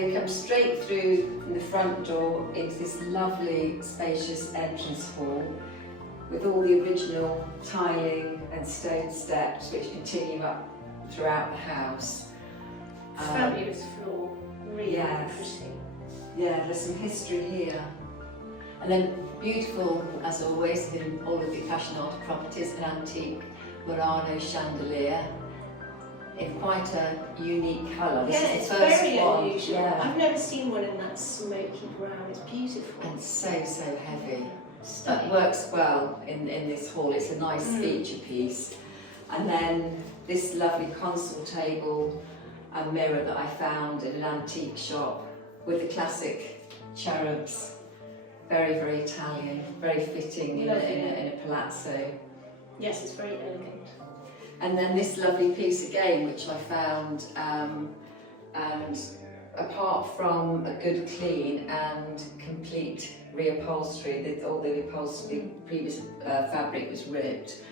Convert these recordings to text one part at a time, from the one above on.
you come straight through from the front door into this lovely, spacious entrance hall with all the original tiling and stone steps which continue up throughout the house. Fabulous floor, really yes. interesting. Yeah, there's some history here. And then beautiful, as always, in all of the Fashion Art properties, an antique Murano chandelier in quite a unique colour. Yeah, This it's is the first very one. unusual. Yeah. I've never seen one in that smoky brown. It's beautiful. And so heavy. That Stunning. works well in this hall. It's a nice feature piece. And then this lovely console table and mirror that I found in an antique shop with the classic cherubs. Very, very Italian, very fitting in a palazzo. Yes, it's very elegant. And then this lovely piece again, which I found, and apart from a good clean and complete reupholstery, all the upholstery, previous fabric was ripped,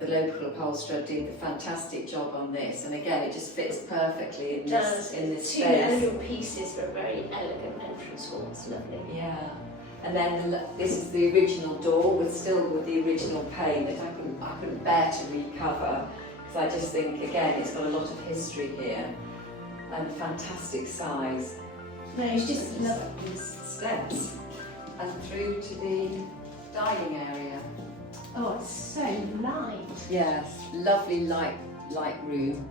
the local upholsterer did a fantastic job on this, and again it just fits perfectly in this Two space. elegant pieces for a very elegant entrance hall. It's lovely. Yeah. And then this is the original door, with the original pane that I couldn't bear to recover, because I just think, again, it's got a lot of history here and fantastic size. No, it's just lovely. These steps and through to the dining area. Oh, it's so light. Yes, lovely light room.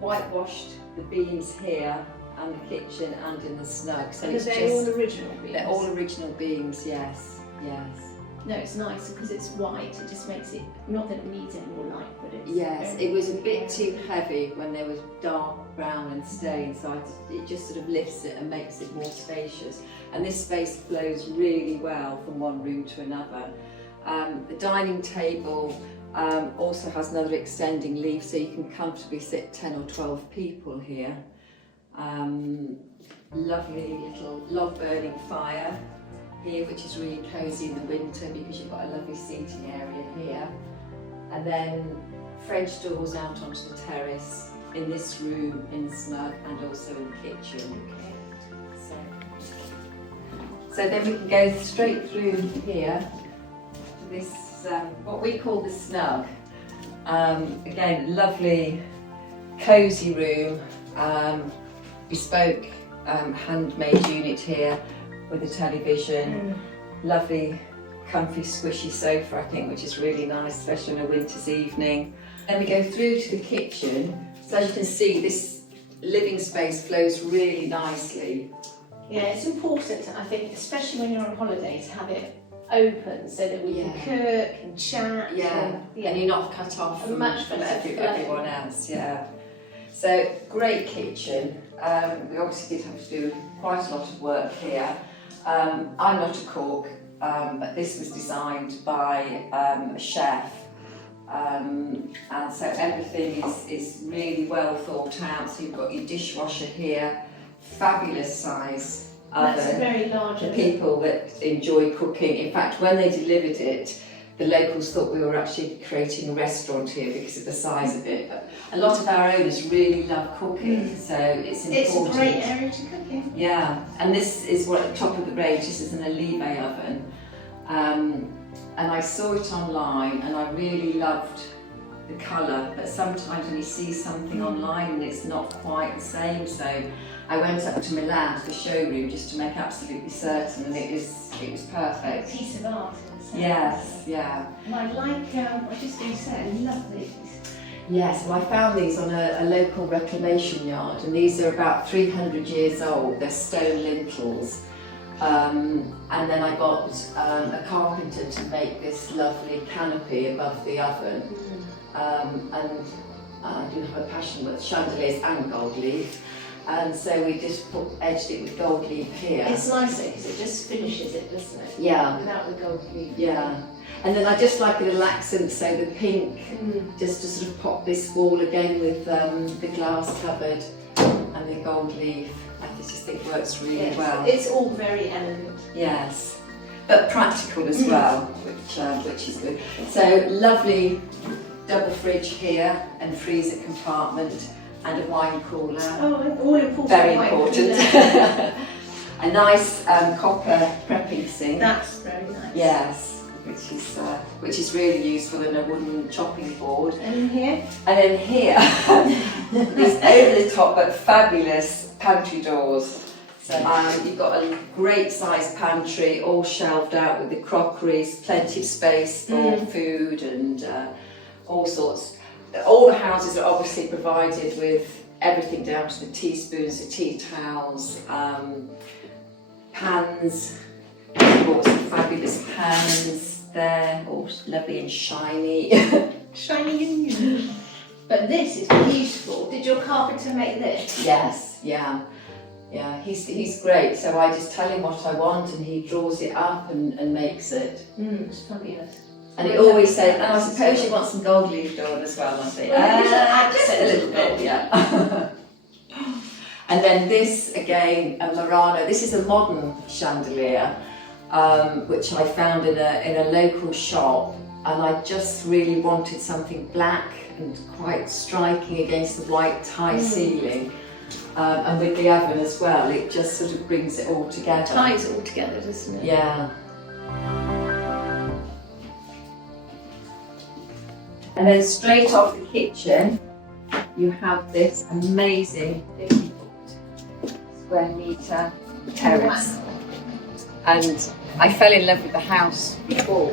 Whitewashed the beams here and the kitchen and in the snug. So And it's they're all original beams. They're all original beams, yes, yes. No, it's nice because it's white. It just makes it, not that it needs any more light, but it's... Yes, very- it was a bit too heavy when there was dark brown and stain, so it just sort of lifts it and makes it more spacious. And this space flows really well from one room to another. The dining table also has another extending leaf, so you can comfortably sit 10 or 12 people here. Lovely little log burning fire here, which is really cosy in the winter because you've got a lovely seating area here. And then French doors out onto the terrace in this room, in the snug, and also in the kitchen. So then we can go straight through here to this, what we call the snug. Again, lovely, cosy room, bespoke handmade unit here with a television, lovely comfy squishy sofa, I think, which is really nice, especially on a winter's evening. Then we go through to the kitchen. So as you can see, this living space flows really nicely. Yeah, it's important, I think, especially when you're on holiday, to have it open so that we can cook and chat. And you're not cut off from everyone else. Yeah. So great kitchen. We obviously did have to do quite a lot of work here. I'm not a cook, but this was designed by a chef, and so everything is really well thought out. So you've got your dishwasher here, fabulous size oven. That's a very large for oven. people that enjoy cooking. In fact, when they delivered it, the locals thought we were actually creating a restaurant here because of the size of it. But a lot of our owners really love cooking, so it's important. It's a great area to cook in. Yeah, and this is what at the top of the range. This is an Olive oven, and I saw it online, and I really loved the colour. But sometimes when you see something online and it's not quite the same, so I went up to Milan to the showroom just to make absolutely certain, and it was perfect. A piece of art. Yes, yeah. And I like, I was just going to say, I love these. Yes, well, I found these on a local reclamation yard, and these are about 300 years old. They're stone lintels. And then I got a carpenter to make this lovely canopy above the oven. And I do have a passion with chandeliers and gold leaf. And so we just edged it with gold leaf here. It's nicer because it just finishes it, doesn't it? Yeah. Without the gold leaf. Yeah. And then I just like a little accent, so the pink, just to sort of pop this wall again with the glass cupboard and the gold leaf. I just think works really well. It's all very elegant. Yes, but practical as well, which is good. So lovely double fridge here and freezer compartment, and a wine cooler. Oh, all important. Very wine important. cooler. A nice copper prepping sink. That's very nice. Yes, which is really useful in a wooden chopping board. And in here? And then here, these over the top but fabulous pantry doors. So you've got a great sized pantry, all shelved out with the crockeries, plenty of space for food and all sorts. All the houses are obviously provided with everything down to the teaspoons, the tea towels, pans. We've got some fabulous pans there, all lovely and shiny. Shiny and new. But this is beautiful. Did your carpenter make this? Yes, yeah. Yeah, he's great. So I just tell him what I want and he draws it up and makes it. It's fabulous. And he always says, "Oh, I suppose you want some gold leaf door as well." I say, just a little bit, yeah. And then this again, a Murano. This is a modern chandelier, which I found in a local shop, and I just really wanted something black and quite striking against the white tie ceiling. And with the oven as well, it just sort of brings it all together. Ties it all together, doesn't it? Yeah. And then straight off the kitchen, you have this amazing 50 square metre terrace. Wow. And I fell in love with the house before,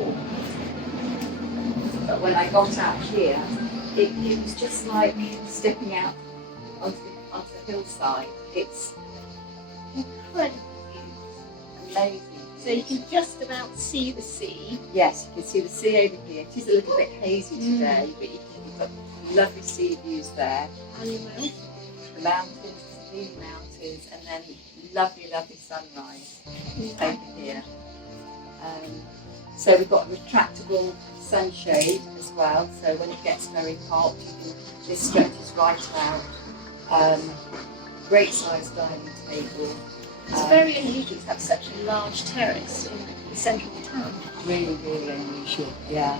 but when I got out here, it was just like stepping out onto the hillside. It's Incredible views. amazing. So you can just about see the sea. Yes, you can see the sea over here. It is a little bit hazy today, but you've got lovely sea views there. And the mountains. The mountains, the green mountains, and then lovely, lovely sunrise over here. So we've got a retractable sunshade as well, so when it gets very hot, this stretches right out. Great sized dining table. It's very unusual to have such a large terrace in the centre of the town. Really, really unusual, yeah.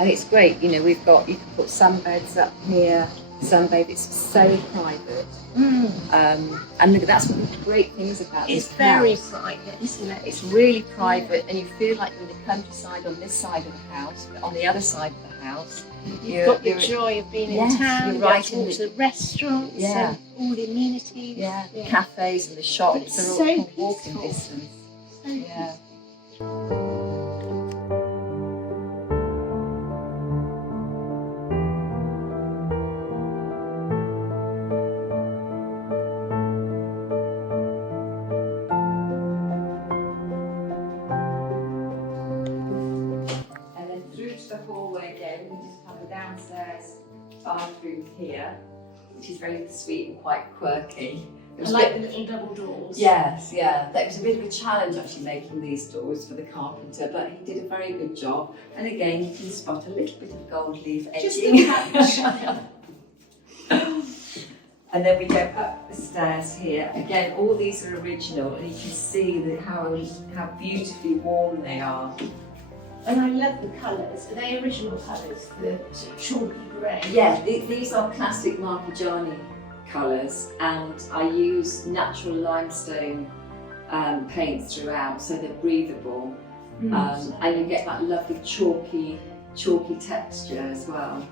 And it's great, you know, you can put sunbeds up here, sunbathe, it's so private. And that's one of the great things about It's this very house. private, isn't it? It's really private, and you feel like you're in the countryside on this side of the house, but on the other side of the house, You've got the joy of being Yes, in town, you're you right get to in walk to the restaurants Yeah. and all the amenities. yeah, Yeah. cafes and the shops It's are all so within walking peaceful. distance. So Yeah. And then through to the hallway again, we just have a downstairs bathroom here, which is very sweet and quite quirky. It I was a like bit- the little double doors. Yes, yeah. That was a bit of a challenge actually making these doors for the carpenter, but he did a very good job. And again, you can spot a little bit of gold leaf Just edging. a touch. And then we go up the stairs here. Again, all these are original, and you can see how beautifully warm they are. And I love the colours. Are they original colours? The sort of chalky grey. Yeah, these are classic Marchigiani colours, and I use natural limestone paints throughout, so they're breathable, and you get that lovely chalky texture as well,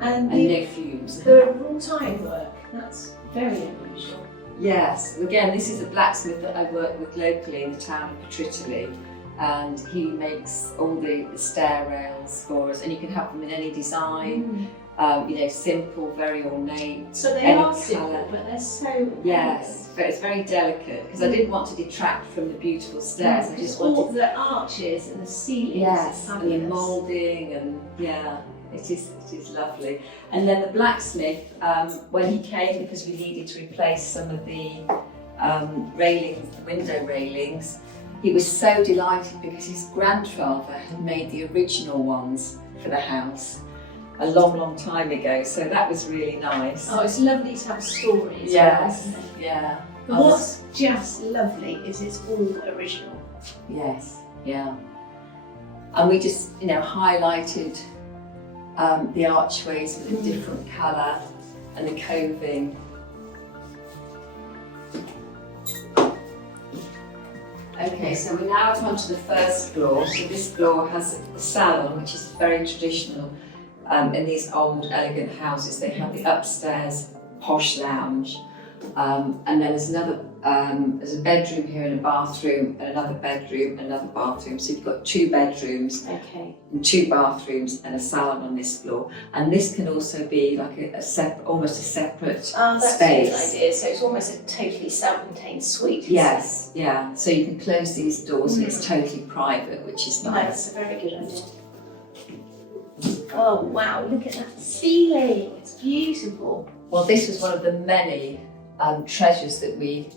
And and no fumes. the wrought iron work, that's very unusual. Yes, again, this is a blacksmith that I work with locally in the town of Petritelli, and he makes all the stair rails for us, and you can have them in any design. You know, simple, very ornate. So they any are simple, colour. but they're so Yes, but it's very delicate because I didn't want to detract from the beautiful stairs. I just all wanted, the arches and the ceilings. yes, are and the fabulous. moulding, and yeah, it is lovely. And then the blacksmith, when he came, because we needed to replace some of the railings, the window railings, he was so delighted because his grandfather had made the original ones for the house a long time ago, so that was really nice. Oh, it's lovely to have a story as well, Yes, isn't it? yeah. But what's just lovely is it's all original. Yes, yeah. And we just, you know, highlighted the archways with a different colour, and the coving. Okay, so we're now up onto the first floor. So this floor has the salon, which is very traditional in these old elegant houses. They have the upstairs posh lounge, and then there's there's a bedroom here and a bathroom, and another bedroom, another bathroom. So you've got 2 bedrooms, Okay. and 2 bathrooms, and a salon on this floor. And this can also be like almost a separate That's space. a good idea. So it's almost a totally self-contained suite. isn't Yes, yeah. So you can close these doors and it's totally private, which is it? nice. That's a very good idea. Oh wow, look at that ceiling. It's beautiful. Well, this was one of the many treasures that we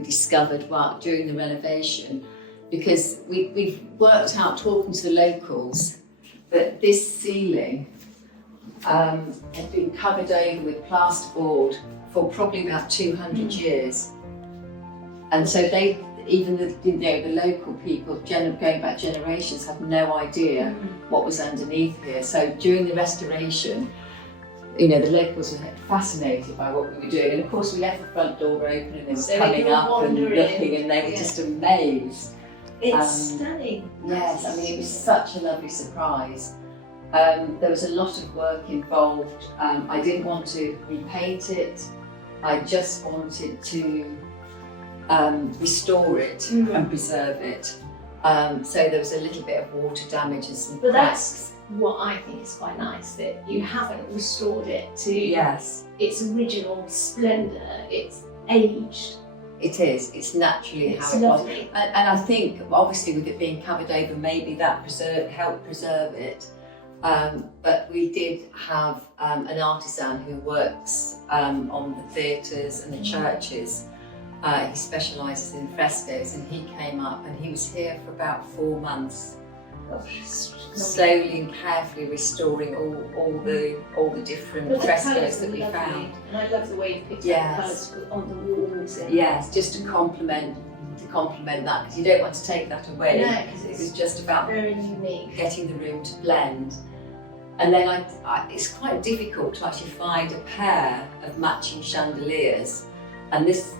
discovered during the renovation, because we've worked out, talking to the locals, that this ceiling had been covered over with plasterboard for probably about 200 years. And so the local people, going back generations, have no idea what was underneath here. So during the restoration, the locals were fascinated by what we were doing. And of course we left the front door open and they were coming up and looking, and they were just amazed. It's stunning. Yes, I mean, it was such a lovely surprise. There was a lot of work involved. I didn't want to repaint it. I just wanted to restore it and preserve it. So there was a little bit of water damage and some But cracks. that's what I think is quite nice, that you haven't restored it to Yes, its original splendour. It's aged. it is. It's naturally It's how it was. lovely. And I think, obviously, with it being covered over, maybe that helped preserve it. But we did have an artisan who works on the theatres and the churches. He specialises in frescoes, and he came up and he was here for about 4 months, slowly and carefully restoring all the different But the frescoes colours that are we lovely. found. And I love the way you picked Yes. out the colours to put on the walls. And Yes, just to complement that, because you don't want to take that away. No, because It was it's just about very unique. getting the room to blend. And then it's quite difficult to actually find a pair of matching chandeliers, and this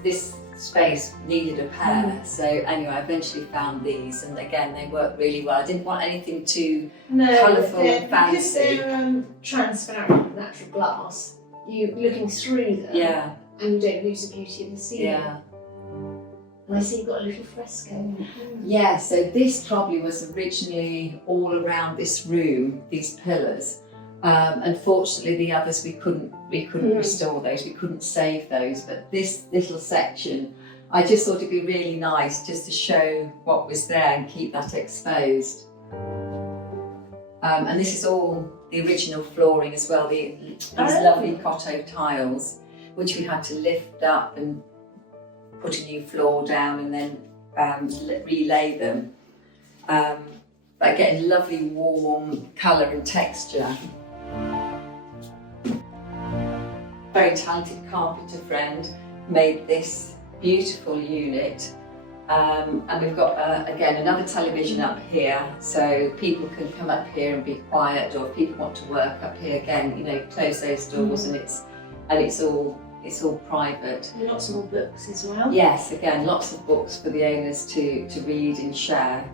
space needed a pair. So anyway, I eventually found these, and again, they work really well. I didn't want anything too colourful and fancy. Because they're transparent natural glass, you looking through them, Yeah, and you don't lose the beauty of the ceiling. yeah. And I see you've got a little fresco. Yeah, so this probably was originally all around this room, these pillars. Unfortunately, the others we couldn't restore those, we couldn't save those. But this little section, I just thought it'd be really nice just to show what was there and keep that exposed. And this is all the original flooring as well, these lovely Cotto tiles, which we had to lift up and put a new floor down and then relay them. But getting lovely warm colour and texture. Very talented carpenter friend made this beautiful unit. And we've got, again, another television up here, so people can come up here and be quiet, or if people want to work up here, again, close those doors and it's all private. And lots more books as well. Yes, again, lots of books for the owners to read and share.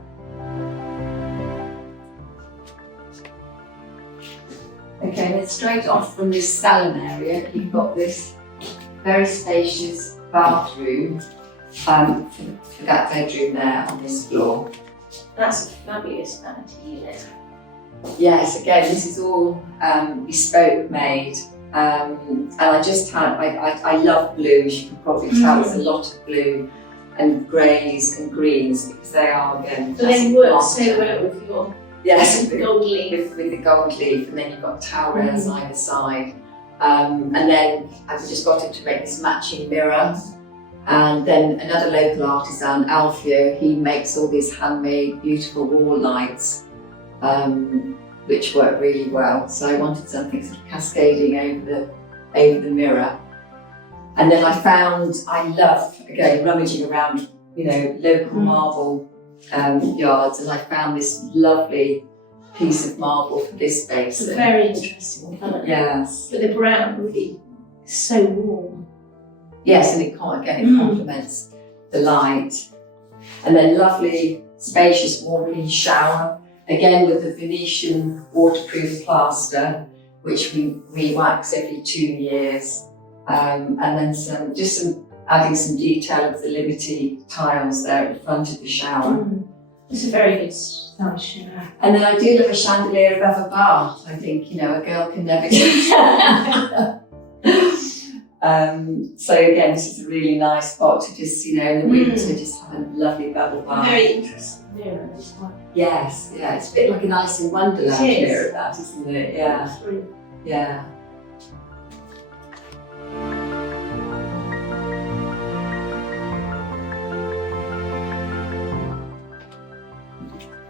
Okay, then straight off from this salon area, you've got this very spacious bathroom for that bedroom there on this floor. That's a fabulous vanity unit. Yes, again, this is all bespoke made. And I love blue, as you can probably tell. There's a lot of blue and greys and greens, because they are, again, So they work so well with your yes, gold leaf. with the gold leaf, and then you've got towel rails either side. And then I've just got it to make this matching mirror. And then another local artisan, Alfio, he makes all these handmade beautiful wall lights, which work really well. So I wanted something sort of cascading over the mirror. And then I love, again, rummaging around, local marble yards, and I found this lovely piece of marble for this space. It's a very interesting colour. Yes. But the brown really So warm. Yes, and it complements the light. And then lovely, spacious walk-in shower, again with the Venetian waterproof plaster, which we wax every 2 years. And then adding some detail of the Liberty tiles there at the front of the shower. It's a very good size shower. And then I do love a chandelier above a bath. I think, a girl can never get so again, this is a really nice spot to just, in the winter, just have a lovely bubble bath. Very interesting mirror as well. Yes, yeah, it's a bit like an Alice in Wonderland mirror, that, isn't it? Yeah, yeah.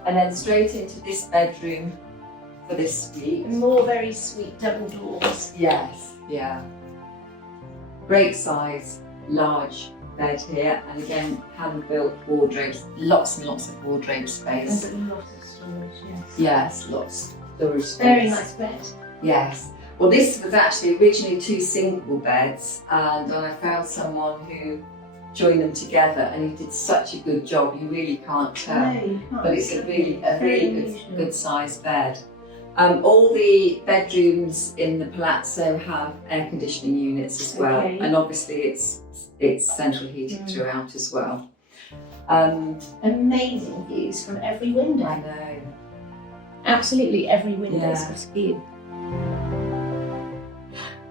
And then straight into this bedroom for this suite. More very sweet double doors. Yes, yeah. Great size, large bed here, and again, hand-built wardrobes, lots and lots of wardrobe space. There's a lot of storage, yes. Yes, lots of storage space. Very nice bed. Yes. Well, this was actually originally 2 single beds, and I found someone who joined them together, and he did such a good job. You really can't tell, No, you can't. but it's a really good sized bed. All the bedrooms in the palazzo have air conditioning units as well, and obviously it's central heated throughout as well. Amazing views from every window. I know. Absolutely every window's got a view.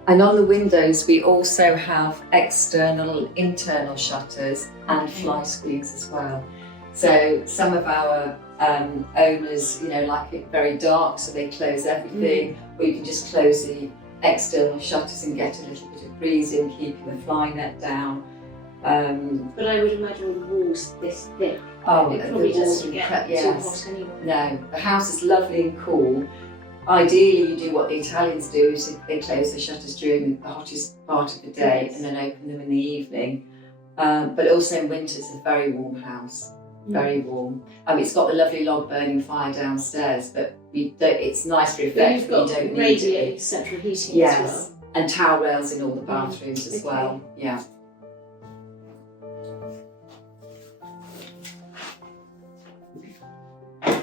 And on the windows, we also have external, internal shutters and fly screens as well. So some of our owners, like it very dark, so they close everything, or you can just close the external shutters and get a little bit of breeze in, keeping the fly net down. But I would imagine with walls this thick, Oh, it probably doesn't get too yes. hot anyway. No, the house is lovely and cool. Ideally, you do what the Italians do, is they close the shutters during the hottest part of the day and then open them in the evening. But also in winter, it's a very warm house, very warm. It's got the lovely log burning fire downstairs, but it's nice for effect, but you don't need radiated central heating as well. And towel rails in all the bathrooms as well, yeah.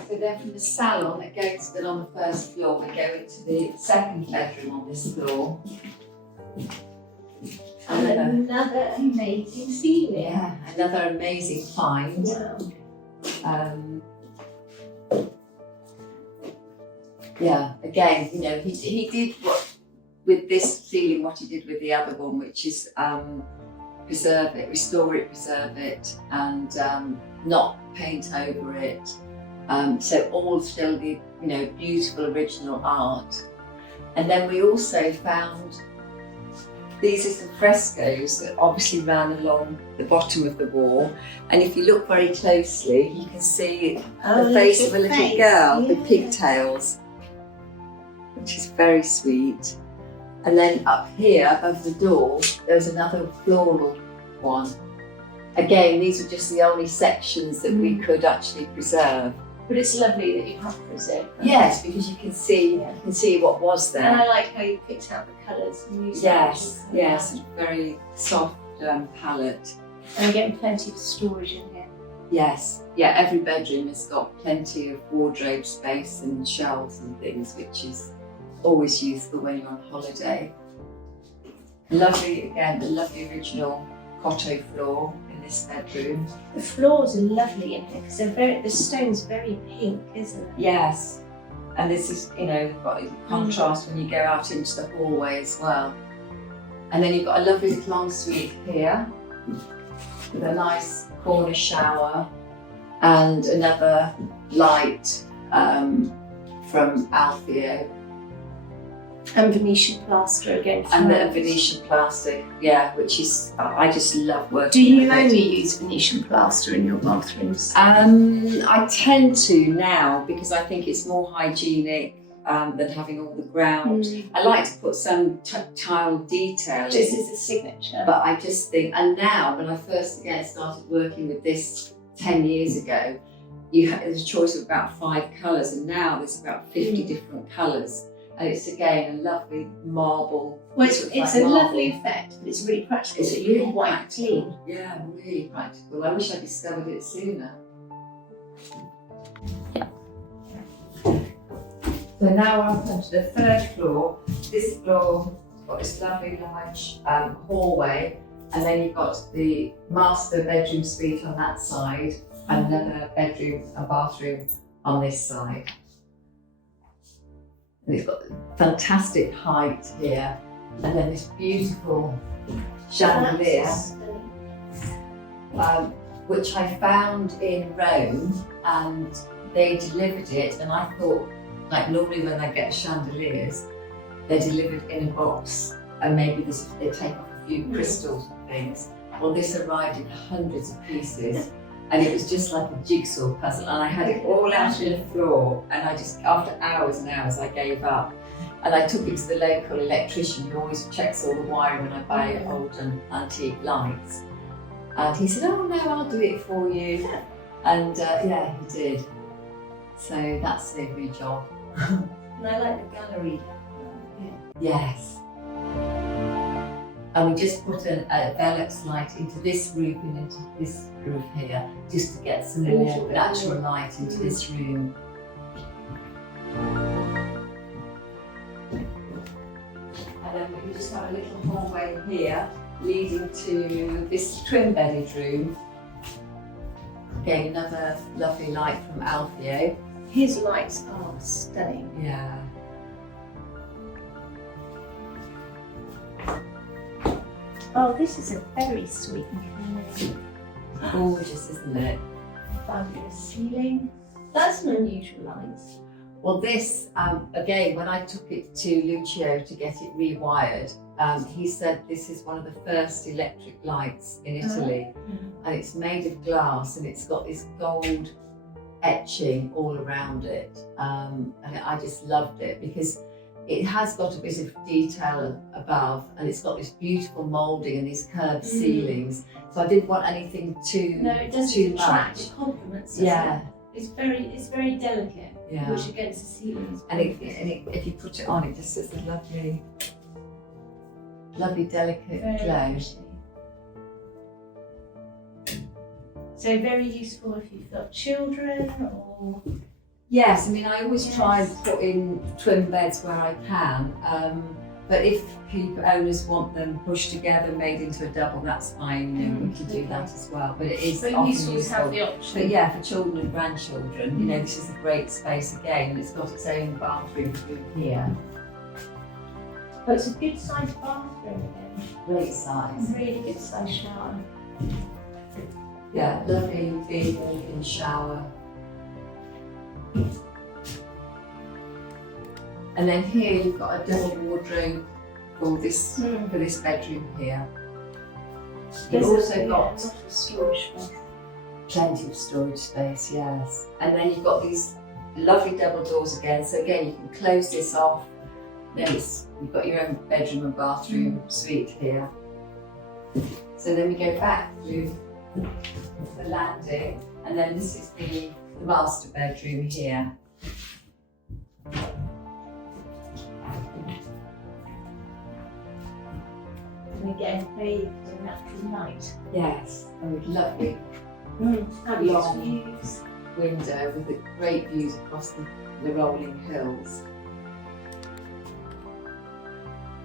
So then from the salon that goes on the first floor, we go into the second bedroom on this floor. And another amazing ceiling. Yeah, another amazing find. Wow. Yeah, again, he did with this ceiling what he did with the other one, which is preserve it, restore it, preserve it, and not paint over it. So all still the beautiful original art. And then we also found these are some frescoes that obviously ran along the bottom of the wall. And if you look very closely, you can see the face of a little girl with pigtails, which is very sweet. And then up here above the door, there's another floral one. Again, these were just the only sections that we could actually preserve. But it's lovely that you have preserved them. Yes, because you can see what was there. And I like how you picked out the colours. Yes, very soft palette. And again, plenty of storage in here. Yes, yeah, every bedroom has got plenty of wardrobe space and shelves and things, which is always useful when you're on holiday. Lovely, again, the lovely original Cotto floor in this bedroom. The floors are lovely in here because the stone's very pink, isn't it? Yes, and this is, got a contrast when you go out into the hallway as well. And then you've got a lovely little ensuite here with a nice corner shower and another light from Alfio. And Venetian plaster again. And the Venetian plaster, which is, I just love working Do you with it. only use Venetian plaster in your bathrooms? I tend to now because I think it's more hygienic than having all the ground. I like to put some tile detail in. This is a signature. But I just think, and now when I first again started working with this 10 years ago, there's a choice of about 5 colours, and now there's about 50 different colours. And it's again a lovely marble. Well, looks it's like a marble. lovely effect, but it's really practical. It's so you really can wipe practical. clean. Yeah, really practical. I wish I discovered it sooner. So now I've come to the third floor. This floor got this lovely large hallway, and then you've got the master bedroom suite on that side, and another bedroom and bathroom on this side. And it's got fantastic height here, and then this beautiful chandelier, which I found in Rome, and they delivered it, and I thought, like normally when they get chandeliers, they're delivered in a box, and maybe they take off a few crystals and things. Well, this arrived in hundreds of pieces, and it was just like a jigsaw puzzle, and I had it all out on the floor, and I just, after hours and hours, I gave up. And I took it to the local electrician who always checks all the wiring when I buy old and antique lights. And he said, oh no, I'll do it for you. And yeah, he did. So that saved me a job. And I like the gallery. Yes. And we just put a Velux light into this roof and into this roof here, just to get some more natural light into this room. And then we just have a little hallway here leading to this twin-bedded room. Again, another lovely light from Alfio. His lights are stunning. Yeah. Oh, this is a very sweet and Gorgeous, isn't it? fabulous ceiling. That's an unusual light. Well, this, again, when I took it to Lucio to get it rewired, he said this is one of the first electric lights in Italy, and it's made of glass, and it's got this gold etching all around it, and I just loved it because it has got a bit of detail above, and it's got this beautiful moulding and these curved ceilings. So I didn't want anything too No, it doesn't too detract. much. It complements. Yeah, It's very delicate. yeah. Which against the ceiling is And if you put it on, it just has a lovely delicate very glow. pretty. So very useful if you've got children or. Yes, I mean I always try and Yes. put in twin beds where I can, but if owners want them pushed together, made into a double, that's fine. You know, we can do that as well. But it is But often useful to have the option. But yeah, for children and grandchildren, you know, this is a great space again. It's got its own bathroom through here. But it's a good sized bathroom again. Great size. Really good sized shower. Yeah, lovely big walk-in shower. And then here you've got a double wardrobe for this bedroom here. You've also got a lot of storage space. plenty of storage space, yes. And then you've got these lovely double doors again. So again, you can close this off. Then you've got your own bedroom and bathroom suite here. So then we go back through the landing, and then this is the master bedroom here. And again, bathed in natural light. Yes, and with lovely Fabulous Long. views. window with the great views across the rolling hills.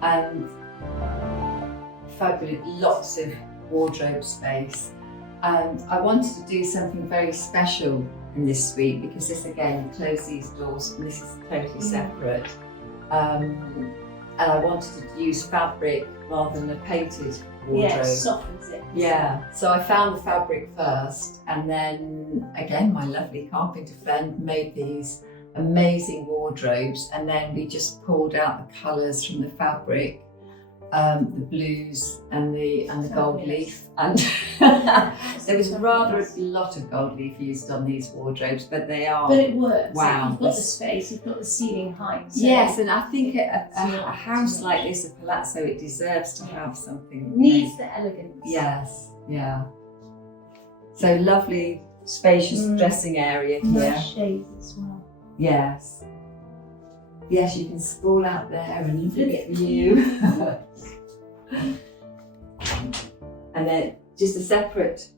And fabulous, lots of wardrobe space. And I wanted to do something very special in this suite because this, again, you close these doors and this is totally separate. And I wanted to use fabric rather than a painted wardrobe. Yeah, it softens it. Yeah, so I found the fabric first, and then again my lovely carpenter friend made these amazing wardrobes, and then we just pulled out the colours from the fabric, the blues and the gold leaf, and there was rather a lot of gold leaf used on these wardrobes, but they are. But it works. Wow. You've got the space, you've got the ceiling height. So Yes, and I think a house like this, a palazzo, it deserves to have something. needs the elegance. Yes, yeah. So lovely, spacious dressing area here. Nice shades as well. Yes. Yes, you can sprawl out there and look at the view. And then just a separate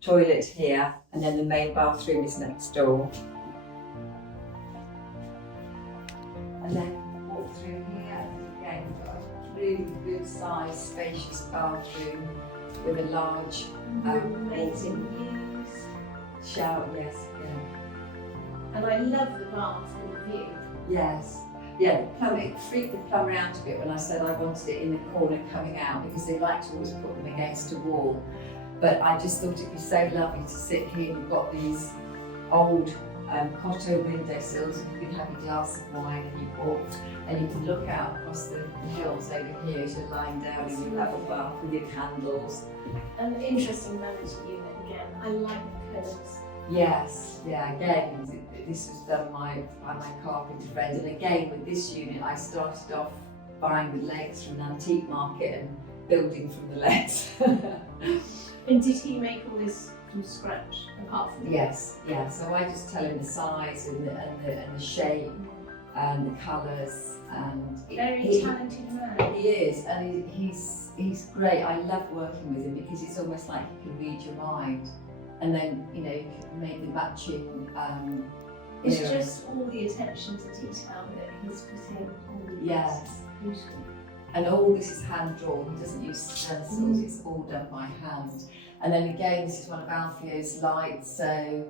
toilet here, and then the main bathroom is next door. And then walk through here, and again we've got a really good sized, spacious bathroom with a large amazing views. shower. Yes, yeah. And I love the bath and the view. Yes. Yeah, the plumber, it freaked the plumber out a bit when I said I wanted it in the corner coming out, because they like to always put them against a wall. But I just thought it'd be so lovely to sit here. You've got these old Cotto windowsills, and you can have your glass of wine and you walk, and you can look out across the hills over here as you're lying down in your level bath with your candles. An interesting manager unit again. I like the colours. Yes, yeah, again, this was done by my carpenter friend, and again with this unit I started off buying the legs from an antique market and building from the legs. And did he make all this from scratch, apart from Yes, yeah, so I just tell him the size and the shape and the colours, and very talented man. He is, and he's great. I love working with him because it's almost like he can read your mind, and then you can make the matching. It's just all the attention to detail that he's put in. Yes. Beautiful. And all this is hand drawn. He doesn't use stencils. It's all done by hand. And then again, this is one of Alfio's lights. So,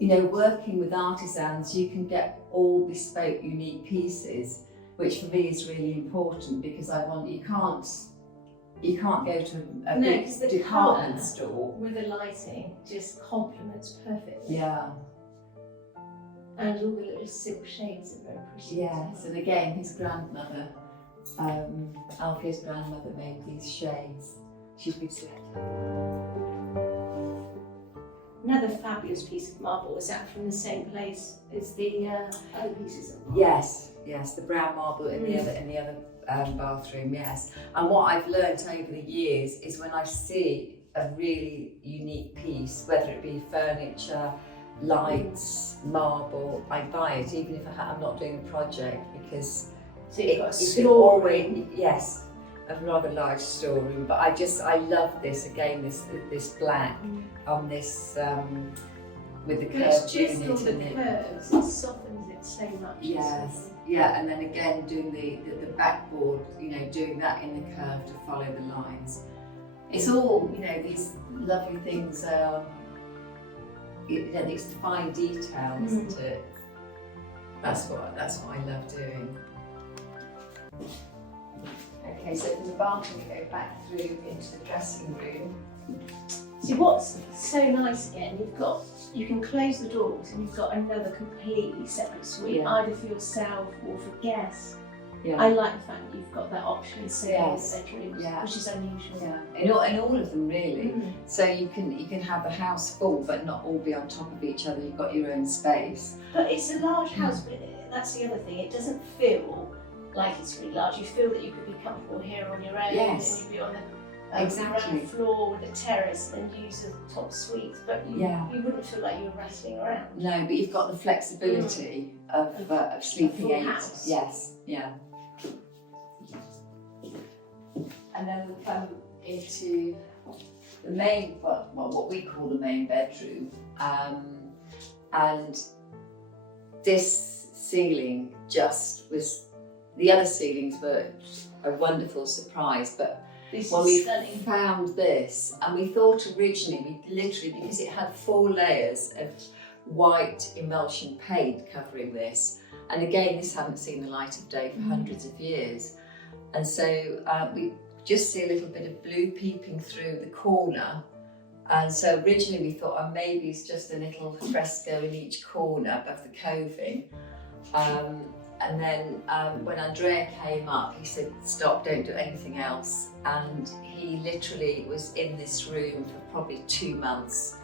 working with artisans, you can get all bespoke, unique pieces, which for me is really important, because you can't go to a big department store. With the lighting, just complements perfectly. Yeah. And all the little silk shades are very pretty. Yes, and again, his grandmother, Alfio's grandmother, made these shades. She's been Another fabulous piece of marble. Is that from the same place as the other pieces of marble? Yes, the brown marble in the other bathroom. Yes, and what I've learnt over the years is when I see a really unique piece, whether it be furniture, lights, marble, I buy it, even if I'm not doing a project, because so you've got a storeroom. Yes, a rather large storeroom. But I love this again. This black on this with the curves. It's just all the curves. It softens it so much. Yes, yeah, and then again doing the backboard. Doing that in the curve to follow the lines. It's all these lovely things. It's fine detail, isn't it? That's what I love doing. Okay, so from the bathroom we go back through into the dressing room. See, what's so nice again, you can close the doors and you've got another completely separate suite, either for yourself or for guests. Yeah. I like the fact that you've got that option in the bedrooms, which is unusual. Yeah, in all of them really. So you can have the house full, but not all be on top of each other. You've got your own space. But it's a large house, but that's the other thing. It doesn't feel like it's really large. You feel that you could be comfortable here on your own, and you'd be on the ground floor with a terrace and use the top suite. But you wouldn't feel like you were rattling around. No, but you've got the flexibility of sleeping eight. House. Yes, yeah. And then we come into the main, what we call the main bedroom, and this ceiling just was. The other ceilings were a wonderful surprise, but when we found this, and we thought originally, because it had 4 layers of white emulsion paint covering this, and again, this hadn't seen the light of day for hundreds of years, and so we just see a little bit of blue peeping through the corner, and so originally we thought, maybe it's just a little fresco in each corner above the coving. And then when Andrea came up, he said, stop, don't do anything else. And he literally was in this room for probably 2 months.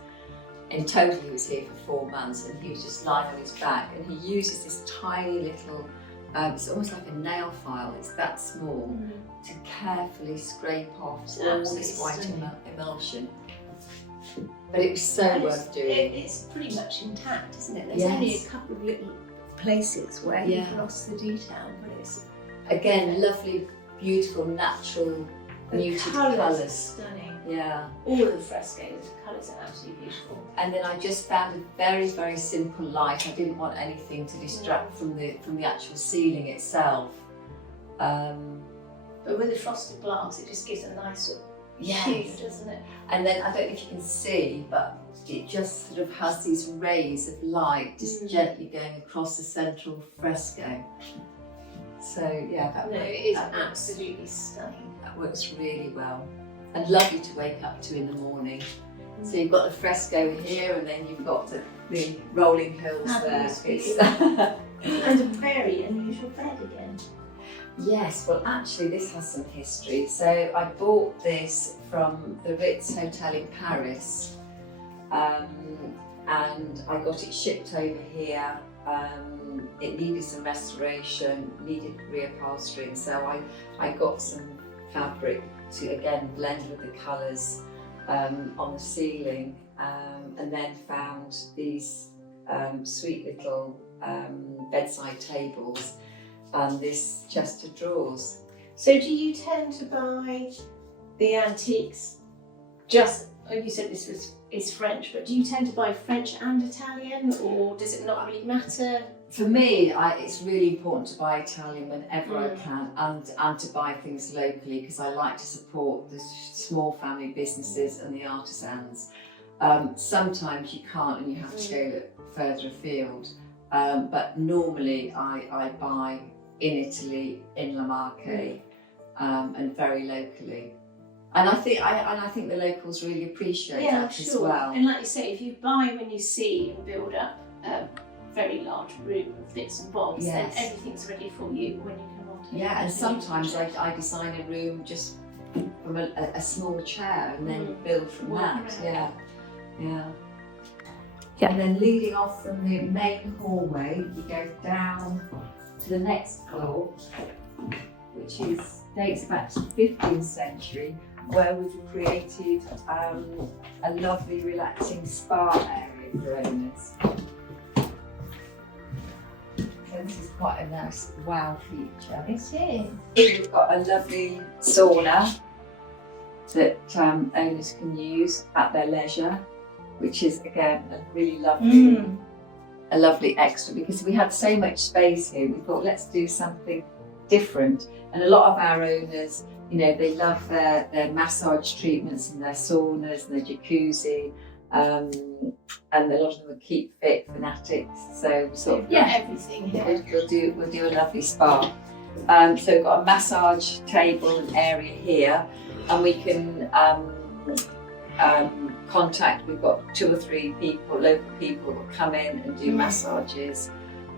In total, he was here for 4 months, and he was just lying on his back. And he uses this tiny little, it's almost like a nail file, it's that small, to carefully scrape off all this white emulsion. But it was so worth doing. It's pretty much intact, isn't it? There's only a couple of little places where Yeah. you've lost the detail, but it's Again, lovely, beautiful, natural, muted colours. stunning. Yeah. All of the frescoes, the colours are absolutely beautiful. And then I just found a very, very simple light. I didn't want anything to distract from the actual ceiling itself. But with the frosted glass, it just gives a nice sort of Yes. hue, doesn't it? And then I don't know if you can see, but it just sort of has these rays of light just gently going across the central fresco. So yeah, It is absolutely stunning. that works really well. And lovely to wake up to in the morning. So you've got the fresco here, and then you've got the rolling hills there. It's And a very unusual bed again. Yes, well actually this has some history. So I bought this from the Ritz Hotel in Paris, and I got it shipped over here. It needed some restoration, needed reupholstering, so I got some fabric to again blend with the colours on the ceiling, and then found these sweet little bedside tables and this chest of drawers. So do you tend to buy the antiques just, you said this is French, but do you tend to buy French and Italian, or does it not really matter? For me, it's really important to buy Italian whenever I can, and to buy things locally, because I like to support the small family businesses and the artisans. Sometimes you can't and you have to go further afield, but normally I buy in Italy, in La Marche, and very locally. And I think the locals really appreciate that as well. And like you say, if you buy when you see and build up a very large room of bits and bobs, then everything's ready for you when you come on to Yeah, and sometimes I design a room just from a small chair and then build from that. Yeah. And then leading off from the main hallway, you go down to the next floor, which dates back to the 15th century, where we've created a lovely relaxing spa area for owners. So this is quite a nice wow feature. It is. We've got a lovely sauna that owners can use at their leisure, which is again a really lovely extra, because we had so much space here. We thought, let's do something different. And a lot of our owners, they love their massage treatments and their saunas and their jacuzzi, and a lot of them are keep fit fanatics. So everything. We'll do a lovely spa. So we've got a massage table and area here, and we can contact. We've got 2 or 3 people, local people, who come in and do massages,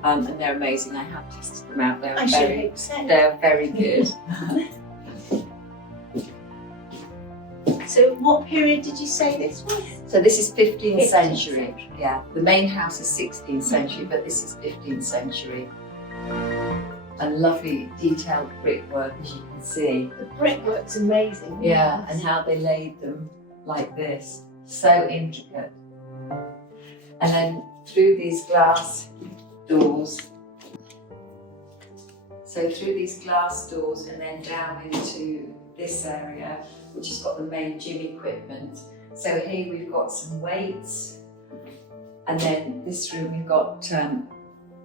and they're amazing. I have tested them out. They're very good. So what period did you say this was? So this is 15th century. Yeah, the main house is 16th century, but this is 15th century. And lovely detailed brickwork, as you can see. The brickwork's amazing. Yeah, and how they laid them like this. So intricate. And then through these glass doors. So through these glass doors and then down into this area, which has got the main gym equipment. So here we've got some weights, and then this room we've got a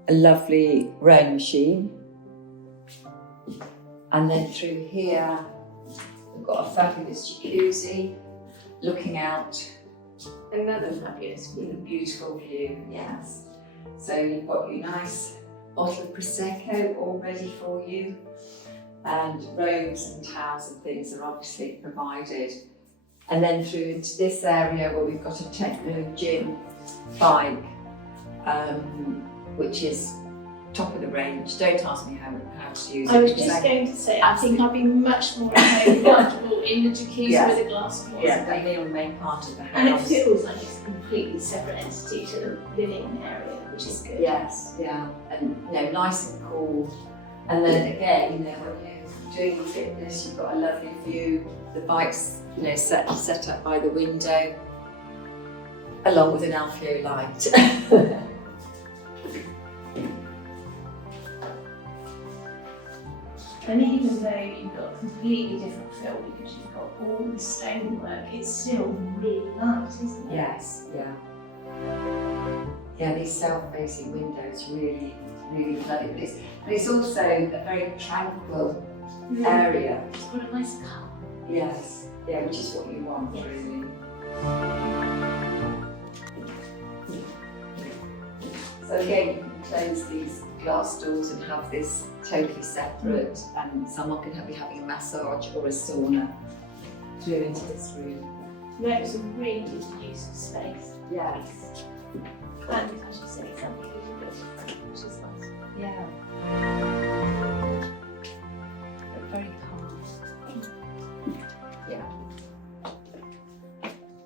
lovely rowing machine. And then through here we've got a fabulous jacuzzi looking out. Another fabulous view. Beautiful view, yes. So you've got your nice bottle of Prosecco all ready for you, and robes and towels and things are obviously provided. And then through into this area where we've got a techno gym bike, which is top of the range. Don't ask me how to use it. I was just going to say, I think I'd be much more comfortable in the jacuzzi with a glass of water. Yeah, they will make part of the house. And it feels like it's a completely separate entity to the living area, which is good. Yes, yeah, and nice and cool. And then again, when you're doing your fitness, you've got a lovely view. The bike's set up by the window, along with an Alfio light. And even though you've got a completely different feel because you've got all the stonework, it's still really light, isn't it? Yes, yeah. Yeah, these south-facing windows really flood it. But it's also a very tranquil area. It's got a nice colour. Yes, yeah, which is what you want, Yes. really. So again, you can close these glass doors and have this totally separate, and someone can be having a massage or a sauna through into this room. No, it's a really good use of space. Yes. And as you say, something a little bit different, which is nice. Yeah. But very calm. Yeah.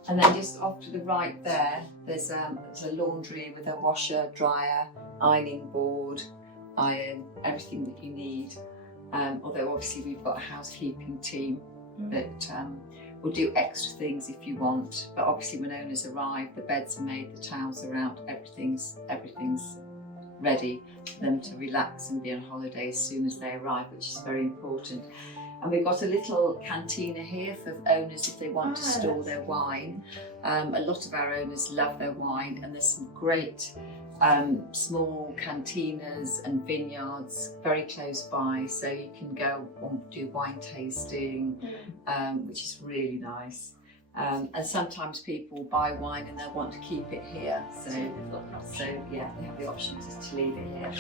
And then just off to the right there, there's a laundry with a washer, dryer, ironing board, iron, everything that you need. Although obviously we've got a housekeeping team that will do extra things if you want. But obviously when owners arrive, the beds are made, the towels are out, everything's ready for them to relax and be on holiday as soon as they arrive, which is very important. And we've got a little cantina here for owners if they want to store their wine. A lot of our owners love their wine, and there's some great small cantinas and vineyards very close by, so you can go and do wine tasting, which is really nice. And sometimes people buy wine and they want to keep it here, so yeah, they have the option just to leave it here.